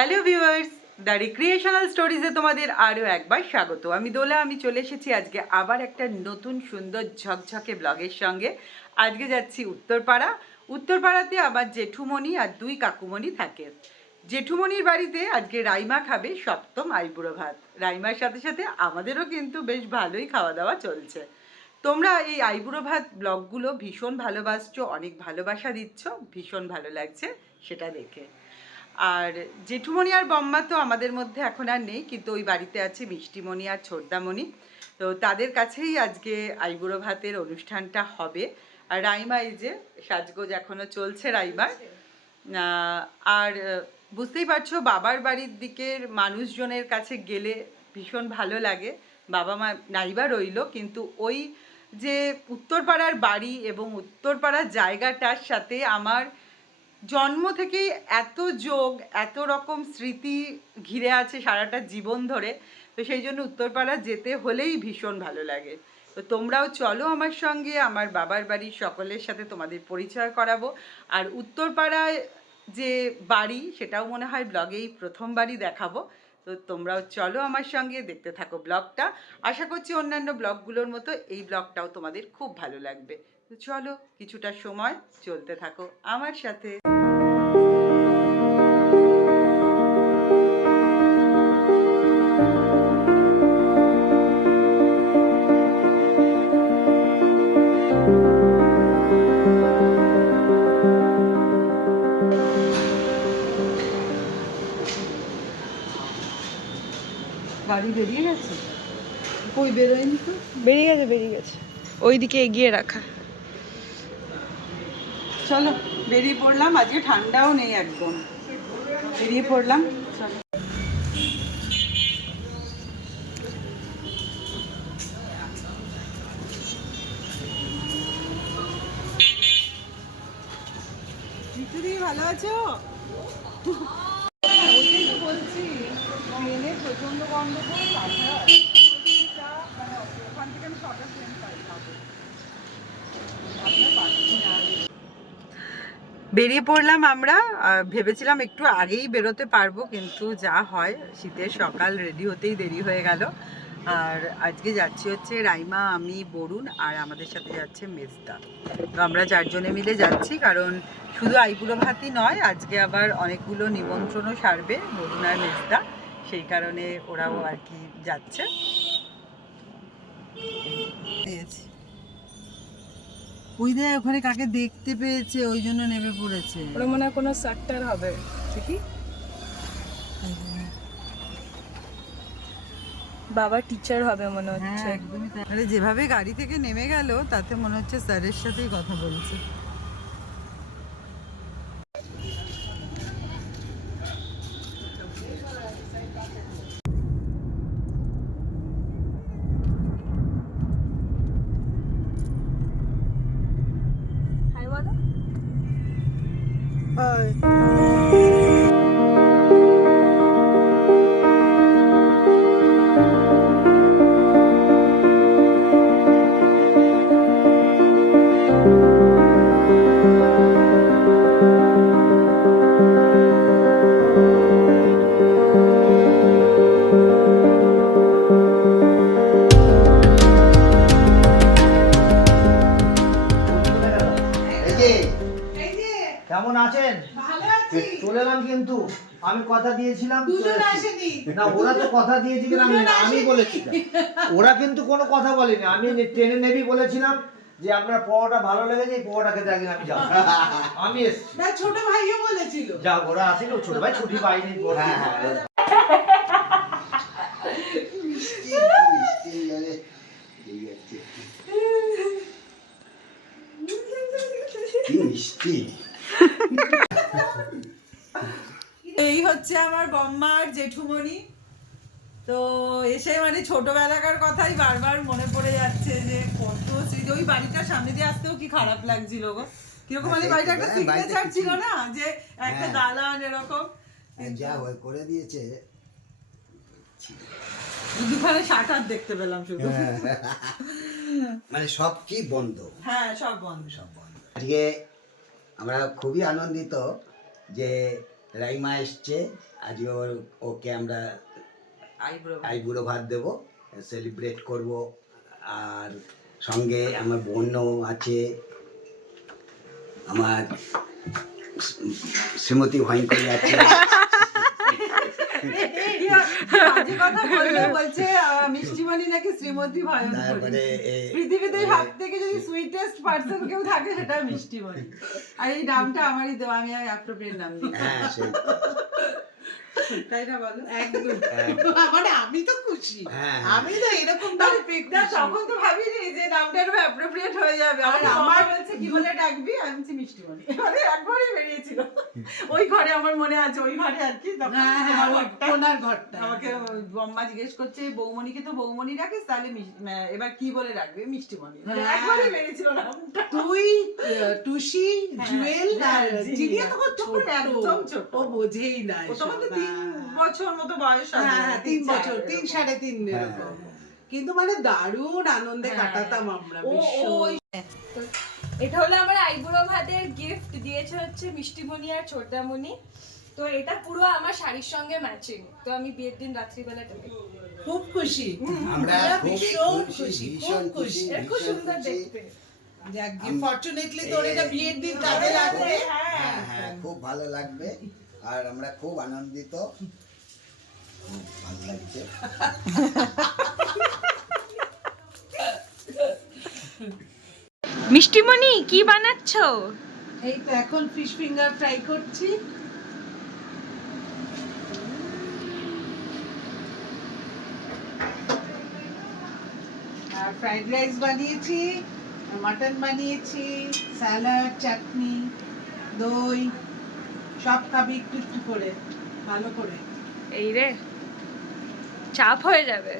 Hello viewers, the recreational স্টোরিজে তোমাদের আরও একবার স্বাগত। আমি দোলা, আমি চলে এসেছি আজকে আবার একটা নতুন সুন্দর ঝকঝকে ব্লগের সঙ্গে। আজকে যাচ্ছি উত্তরপাড়া। উত্তরপাড়াতে আমার জেঠুমণি আর দুই কাকুমণি থাকে। জেঠুমণির বাড়িতে আজকে রাইমা খাবে সপ্তম আইবুড়ো ভাত। রাইমার সাথে সাথে আমাদেরও কিন্তু বেশ ভালোই খাওয়া দাওয়া চলছে। তোমরা এই আইবুড়ো ভাত ব্লগগুলো ভীষণ ভালোবাসছো, অনেক ভালোবাসা দিচ্ছ, ভীষণ ভালো লাগছে সেটা দেখে। আর জেঠুমণি আর বম্মা তো আমাদের মধ্যে এখন আর নেই, কিন্তু ওই বাড়িতে আছে মিষ্টিমণি আর ছোটদামণি। তো তাদের কাছেই আজকে আইবুড়ো ভাতের অনুষ্ঠানটা হবে। আর রাইমা এই যে সাজগোজ এখনও চলছে রাইমার। আর বুঝতেই পারছো বাবার বাড়ির দিকের মানুষজনের কাছে গেলে ভীষণ ভালো লাগে। বাবা মা নাইবা রইল, কিন্তু ওই যে উত্তরপাড়ার বাড়ি এবং উত্তরপাড়ার জায়গাটার সাথে আমার জন্ম থেকেই এত যোগ, এত রকম স্মৃতি ঘিরে আছে সারাটা জীবন ধরে। তো সেই জন্য উত্তরপাড়া যেতে হলেই ভীষণ ভালো লাগে। তো তোমরাও চলো আমার সঙ্গে, আমার বাবার বাড়ির সকলের সাথে তোমাদের পরিচয় করাবো। আর উত্তরপাড়ায় যে বাড়ি সেটাও মনে হয় ব্লগেই প্রথমবারই দেখাবো। তো তোমরাও চলো আমার সঙ্গে, দেখতে থাকো ব্লগটা। আশা করছি অন্যান্য ব্লগগুলোর মতো এই ব্লগটাও তোমাদের খুব ভালো লাগবে। তো চলো, কিছুটা সময় চলতে থাকো আমার সাথে। গাড়ি বেরিয়ে গেছে? কই বেরোয়নি তো? বেরিয়ে গেছে ওইদিকে এগিয়ে রাখা। চলো বেরিয়ে পড়লাম, আজকে ঠান্ডাও নেই একদম, বেরিয়ে পড়লাম। চলো ভিতরে ভালো আছো? ওইটাই তো বলছি, ট্রেনে প্রচন্ড গন্ডগোল। মানে ওখান থেকে আমি ছটা ট্রেন পাই, বেরিয়ে পড়লাম আমরা। ভেবেছিলাম একটু আগেই বেরোতে পারবো, কিন্তু যা হয় শীতের সকাল, রেডি হতেই দেরি হয়ে গেল। আর আজকে যাচ্ছি হচ্ছে রাইমা, আমি, বরুণ আর আমাদের সাথে যাচ্ছে মেজদা। তো আমরা চারজনে মিলে যাচ্ছি, কারণ শুধু আইবুড়ো ভাতই নয়, আজকে আবার অনেকগুলো নিমন্ত্রণও সারবে বরুণ আর মেজদা, সেই কারণে ওরাও আর কি যাচ্ছে। ওই দেখ ওখানে কাকে দেখতে পেয়েছে, ওই জন্য নেমে পড়েছে। ওরা মনে হয় কোনো সেক্টর হবে, ঠিকই। বাবা টিচার হবে মনে হচ্ছে। হ্যাঁ একদমই তাই। আরে যেভাবে গাড়ি থেকে নেমে গেল তাতে মনে হচ্ছে স্যারের সাথেই কথা বলছে। হাই বলো। কেমন আছেন? চলে এলাম, কিন্তু আমি কথা দিয়েছিলাম না, ওরা তো কথা দিয়েছি কিনা আমি বলেছি, ওরা কিন্তু কোনো কথা বলেনি। আমি ট্রেনে নেবি বলেছিলাম যে আপনার পরোটা ভালো লেগেছে, এই পরোটা খেতে একদিন আমি যাবো। আমি এসছি, ছোট ভাইও বলেছিল যা ওরা আসেনি, ছোট ভাই ছুটি পাইনি। এই হচ্ছে আমার বম্মার জেঠুমণি। তো এসে মানে ছোটবেলাকার কথাই বারবার মনে পড়ে যাচ্ছে, যে কত স্মৃতি। ওই বাড়িটার সামনে দিয়ে আসতেও কি খারাপ লাগছিল গো, কিরকম মানে বাড়িটা একটা সিগনেচার ছিল না, যে একটা দালান এরকম যা হয় করে দিয়েছে। দুখানে শাটার দেখতে পেলাম শুধু, মানে সব কি বন্ধ। হ্যাঁ সব বন্ধ। আজকে আমরা খুবই আনন্দিত যে রাইমা এসছে আজকে ওকে আমরা আইব্রো আইবুড়ো ভাত দেবো, সেলিব্রেট করব। আর সঙ্গে আমার বোনও আছে, আমার শ্রীমতী ভয়ঙ্করী আছে। বাজে কথা বললে বলছে মিষ্টিমণি নাকি শ্রীমতী ভয়ঙ্করী। তারপরে পৃথিবীতে সব থেকে যদি সুইটেস্ট পার্সন কেউ থাকে সেটা মিষ্টিমণি। আর এই নামটা আমারই দেওয়া, আমি অ্যাপ্রোপ্রিয়েট নাম দিই, হ্যাঁ সেই তাই না বলো? একদম মানে আমি তো খুশি, হ্যাঁ আমি তো এরকম ভাবে পেয়ে না, খুশি। তখন তো ভাবিনি যে নামটা এরকম অ্যাপ্রোপ্রিয়েট হয়ে যাবে। আর আর আমার আমার- বলছে কি বলে ডাকবি, আমি বলছি মিষ্টিমণি। মানে একবারই বেরিয়েছিল ওই ঘরে, আমার মনে আছে ওই ঘরে আর কি। তখন হ্যাঁ হ্যাঁ তোমার ওই ঘরটা। কোনার ঘরটা আমাকে বম্মা জিজ্ঞেস করছে বৌমণিকে তো বৌমণি রাখিস, তাহলে এবার কি বলে রাখবে, মিষ্টিমণি। মানে হ্যাঁ। একবারই বেরিয়েছিল নামটা। তুই টুসি জুয়েল আর জিনিয়া তখন তখন একদম ছোট। ও বোঝেই না ও তখন তো এসব। 3 বছর মতো বয়স হবে। হ্যাঁ হ্যাঁ 3 বছর, 4 3 এরকম। 3.5 এরকম। কিন্তু মানে দারুণ আনন্দে হ্যাঁ। কাটাতাম আমরা ও ভীষণ। এটা হলো আমার আইবুড়ো ভাতের গিফট, দিয়েছে হচ্ছে মিষ্টিমণি আর ছোটামণি। তো এটা পুরো আমার শাড়ির সঙ্গে ম্যাচিং, তো আমি বিয়ের দিন রাত্রিবেলা দেবো। খুব খুশি, আমরা খুবই ভীষণ খুশি, খুশি, ভীষণ খুব খুশি। খুশি। এটা খুব ভীষণ সুন্দর খুশি। দেখতে। যাক ফরচুনেটলি তোর এটা বিয়ের দিন কাজে লাগবে। হ্যাঁ হ্যাঁ খুব ভালো লাগবে, আর আমরা খুব আনন্দিত, খুব ভালো লাগছে। মিষ্টিমণি কি বানাচ্ছো? এই তো এখন ফিশ ফিঙ্গার ফ্রাই করছি। আর ফ্রাইড রাইস বানিয়েছি, মাটন বানিয়েছি, স্যালাড, চাটনি, দই, সব খাবি একটু একটু করে, ভালো করে, এই রে, চাপ হয়ে যাবে।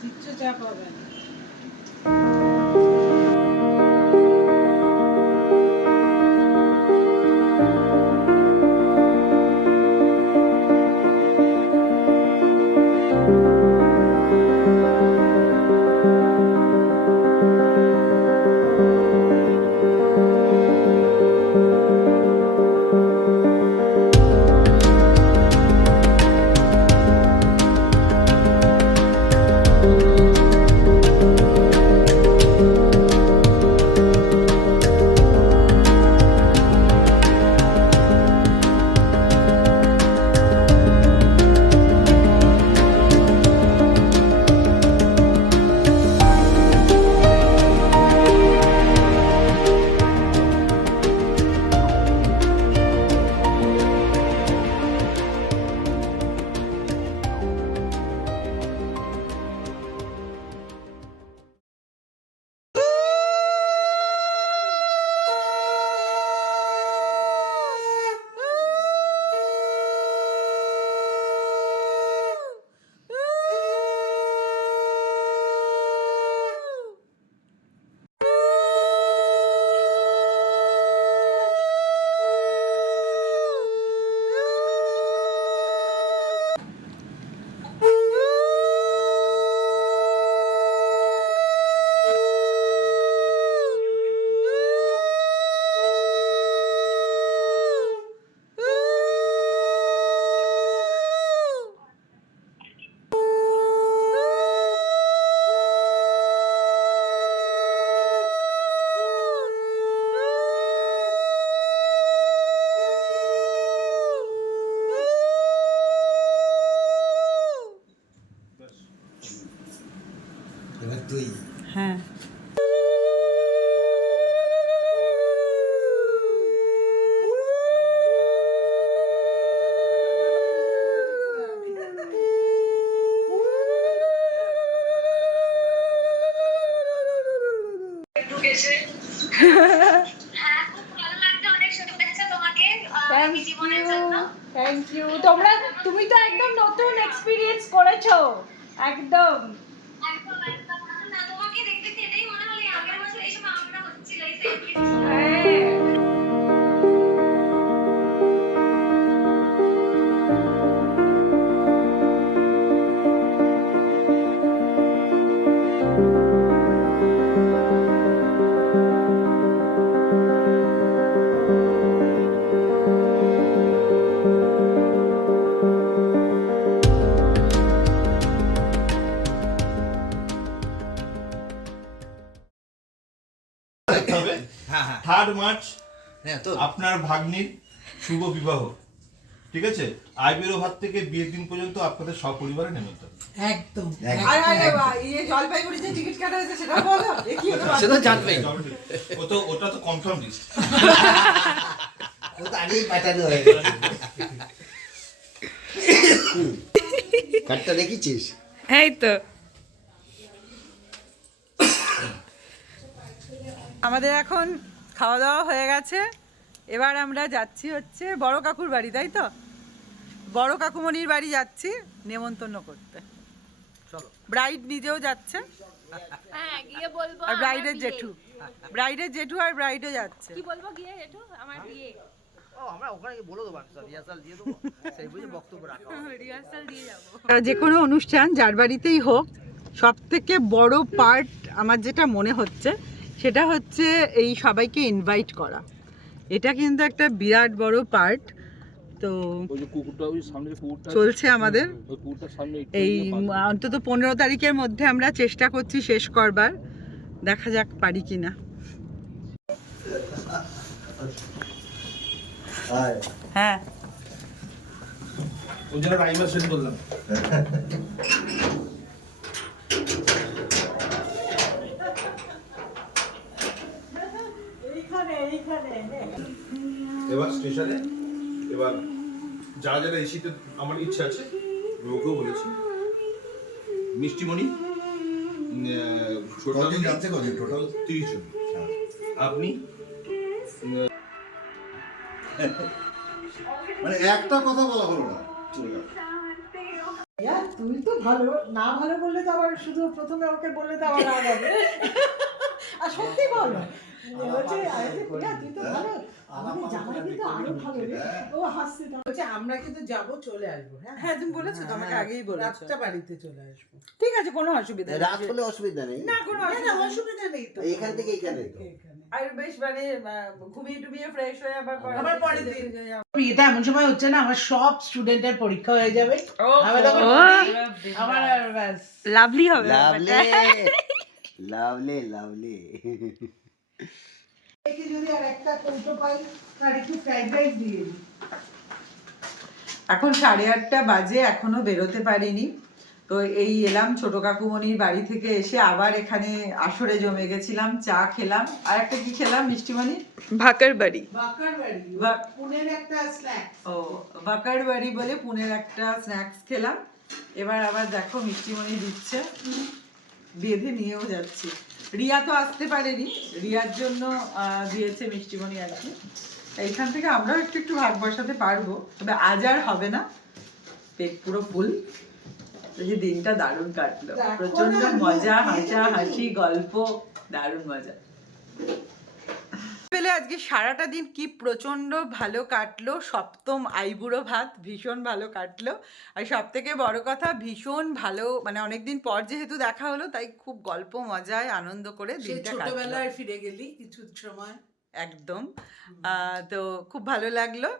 কিচ্ছু চাপ হবে না। এবার তুই হ্যাঁ থ্যাংক ইউ। তুমি তো একদম নতুন এক্সপেরিয়েন্স করেছো একদম। হ্যাঁ। 3 মার্চ হ্যাঁ তো আপনার ভাগ্নির শুভ বিবাহ, ঠিক আছে? আইবুড়ো ভাত থেকে বিয়ের দিন পর্যন্ত আপনাদের সপরিবারে নেমন্তন্ন। একদম জলপাইগুড়ি যে টিকিট কাটা হয়েছে সেটা বলো। সে তো জানবেই। ওটা তো কনফার্ম লিস্ট। ও তো আগেই পাঠানো হয়ে গেছে। কার্ডটা দেখেছিস? এই তো আমাদের এখন খাওয়া দাওয়া হয়ে গেছে, এবার আমরা যাচ্ছি হচ্ছে বড় কাকুর বাড়ি, তাই তো? বড় কাকুমণির বাড়ি যাচ্ছি নেমন্তন্ন করতে। চলো। ব্রাইড নিজেও যাচ্ছে হ্যাঁ গিয়ে বলবো আর ব্রাইডের জেঠু, ব্রাইডের জেঠু আর ব্রাইডও যাচ্ছে। কি বলবো গিয়ে একটু আমার বিয়ে ও আমরা ওখানে গিয়ে বলে দেবো, রিহার্সাল দিয়ে দেবো, সেই বুঝে বক্তব্য রাখা হবে। রিহার্সাল দিয়ে যাবো। যে কোনো অনুষ্ঠান যার বাড়িতেই হোক, সব থেকে বড় পার্ট আমার যেটা মনে হচ্ছে সেটা হচ্ছে এই সবাইকে ইনভাইট করা। এটা কিন্তু একটা বিরাট বড় পার্ট। তো চলছে আমাদের এই অন্তত 15 তারিখের মধ্যে আমরা চেষ্টা করছি শেষ করবার, দেখা যাক পারি কিনা। হ্যাঁ ওই জন্য রাইমা সেন্ড করলাম। এবার স্টেশনে, এবার যারা যারা এসিতে আমার ইচ্ছা আছে আমি ওকেও বলেছি। মিষ্টিমণি কতদিন যাচ্ছে কতদিন টোটাল? 30 জন। আপনি মানে একটা কথা বলা হলো না, চলে গেল। তুমি তো ভালো, না ভালো বললে তো আবার শুধু প্রথমে ওকে বললে তো আবার রাগ হবে। আর সত্যি ভালো বলছে, আরে প্রিয়া তুই তো ভালো, আমাদের জামাই কিন্তু আরো ভালো রে। ও হাসছে, বলছে আমরা কিন্তু যাবো, চলে আসবো। হ্যাঁ হ্যাঁ তুমি বলেছো তো, আমাকে আগেই বলেছো। রাতটা বাড়িতে চলে আসবো। ঠিক আছে, কোনো অসুবিধা নেই। রাত হলে অসুবিধা নেই, না কোনো না অসুবিধা নেই। অসুবিধা নেই তো, এখান থেকে এখানে তো। এখানে। আর বেশ মানে ঘুমিয়ে টুমিয়ে ফ্রেশ হয়ে আবার আবার পরের দিন এটা এমন সময় হচ্ছে না, আমার সব স্টুডেন্টের পরীক্ষা হয়ে যাবে, আমি তখন আমার আর ব্যাস লাভলি হবে লাভলি লাভলি লাভলি। একে যদি আর একটা কৌটো পাই তার একটু ফ্রাইড রাইস দিয়ে দিই। এখন 8:30 বাজে, এখনো বেরোতে পারিনি। তো এই এলাম ছোট কাকুমণির বাড়ি থেকে এসে আবার এখানে আসরে জমে গেছিলাম, চা খেলাম। আর একটা কি খেলাম মিষ্টিমণি? ভাকার বাড়ি। বাঁকার বাড়ি, পুনের একটা স্ন্যাক্স। ও বাকার বাড়ি বলে পুনের একটা স্ন্যাক্স খেলাম। এবার আবার দেখো মিষ্টিমণি দিচ্ছে, বেঁধে নিয়েও যাচ্ছি। রিয়া তো আসতে পারেনি, রিয়ার জন্য দিয়েছে মিষ্টিমণি আর কি। এইখান থেকে আমরাও একটু একটু ভাগ বসাতে পারবো, তবে আজ আর হবে না, পেট পুরো ফুল। এই যে দিনটা দারুণ কাটলো, প্রচন্ড মজা, হাসা হাসি, গল্প, দারুণ মজা পেলে। আজকে সারাটা দিন কি প্রচন্ড ভালো কাটলো। সপ্তম আইবুড়ো ভাত ভীষণ ভালো কাটলো। আর সব থেকে বড় কথা ভীষণ ভালো, মানে অনেকদিন পর যেহেতু দেখা হলো তাই খুব গল্প মজায় আনন্দ করে সেই দিনটা কাটলো। ছোটবেলায় ফিরে গেলি কিছু সময়। একদম। তো খুব ভালো লাগলো।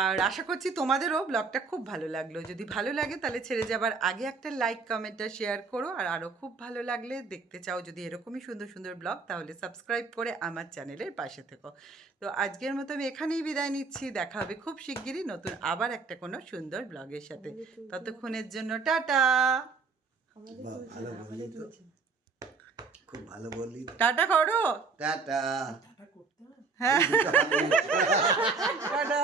আর আশা করছি তোমাদেরও ব্লগটা খুব ভালো লাগলো। যদি ভালো লাগে তাহলে ছেড়ে যাবার আগে একটা লাইক কমেন্ট আর শেয়ার করো। আর আরও খুব ভালো লাগলে দেখতে চাও যদি এরকমই সুন্দর সুন্দর ব্লগ, তাহলে সাবস্ক্রাইব করে আমার চ্যানেলের পাশে থেকো। তো আজকের মতো আমি এখানেই বিদায় নিচ্ছি, দেখা হবে খুব শিগগিরই নতুন আবার একটা কোনো সুন্দর ব্লগের সাথে। ততক্ষণের জন্য টাটা। ভালো বললি তো, খুব ভালো বললি। টাটা করো। টাটা। হ্যাঁ টাটা।